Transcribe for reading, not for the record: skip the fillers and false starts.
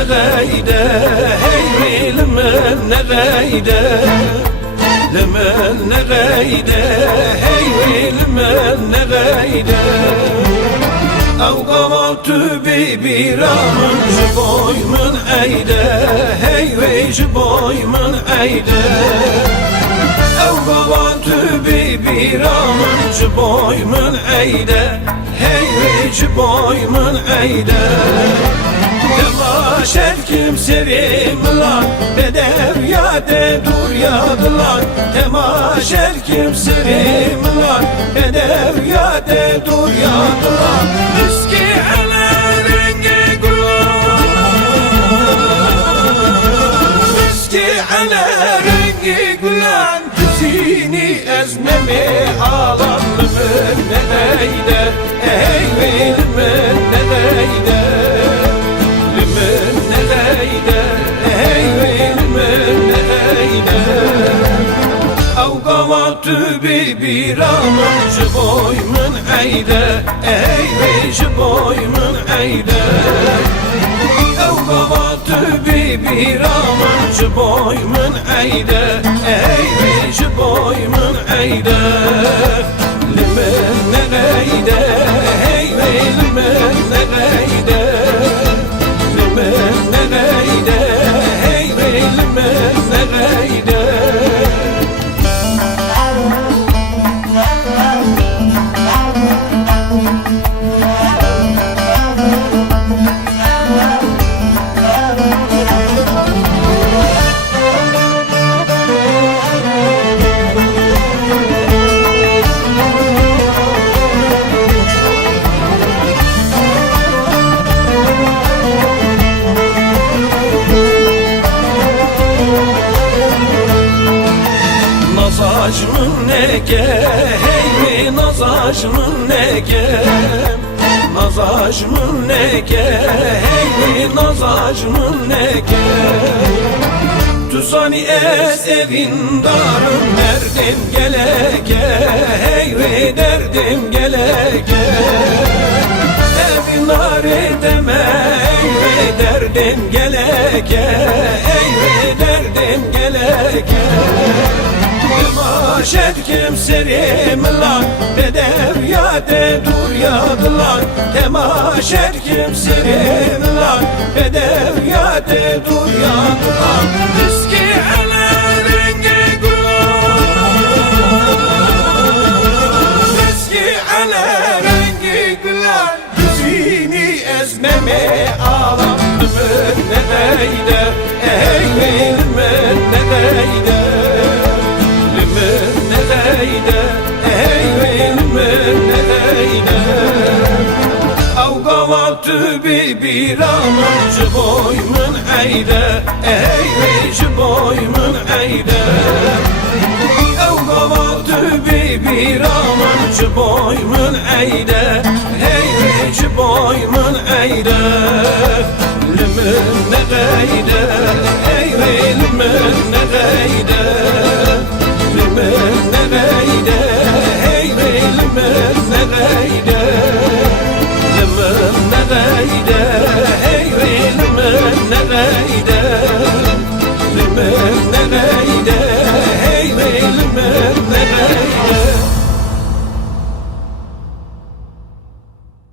نغيده هي لمن نغيده لمن نغيده هي لمن نغيده او قوات ببيرامن جبوي من ايده هي جبوي من ايده او قوات ببيرامن جبوي من ايده هي جبوي من ايده Temaşer kimserim lan Bedev yade dur yadılar Temaşer kimserim lan Bedev yade dur yadılar Müski ele rengi gülan Müski ele rengi gülan Hüsini ezmemi alanımın nedeyde Ey bilmin nedeyde ببيرامن جبوي من عيده اي جبوي من عيده او قوات ببيرامن جبوي من عيده اي جبوي من عيده لمن نغيده هي لمن نغيده لمن نغيده هي لمن نغيده Nazacımın neke, hey nazacımın neke Nazacımın neke, hey nazacımın neke Tuzani es evin darım derdim geleke Hey derdim geleke Evin nare deme, hey derdim geleke Hey derdim geleke Temaşer kimserim lan Bedev yade dur yadılar Temaşer kimserim lan Bedev yade dur yadılar Müski ele rengi gülan Müski ele rengi gülan Hüsini ezmemi ağlamımın nedeyde Ey bilmin nedeyde او قوات ببيرامن جبوي من عيده اي جبوي من عيده او قوات ببيرامن جبوي من عيده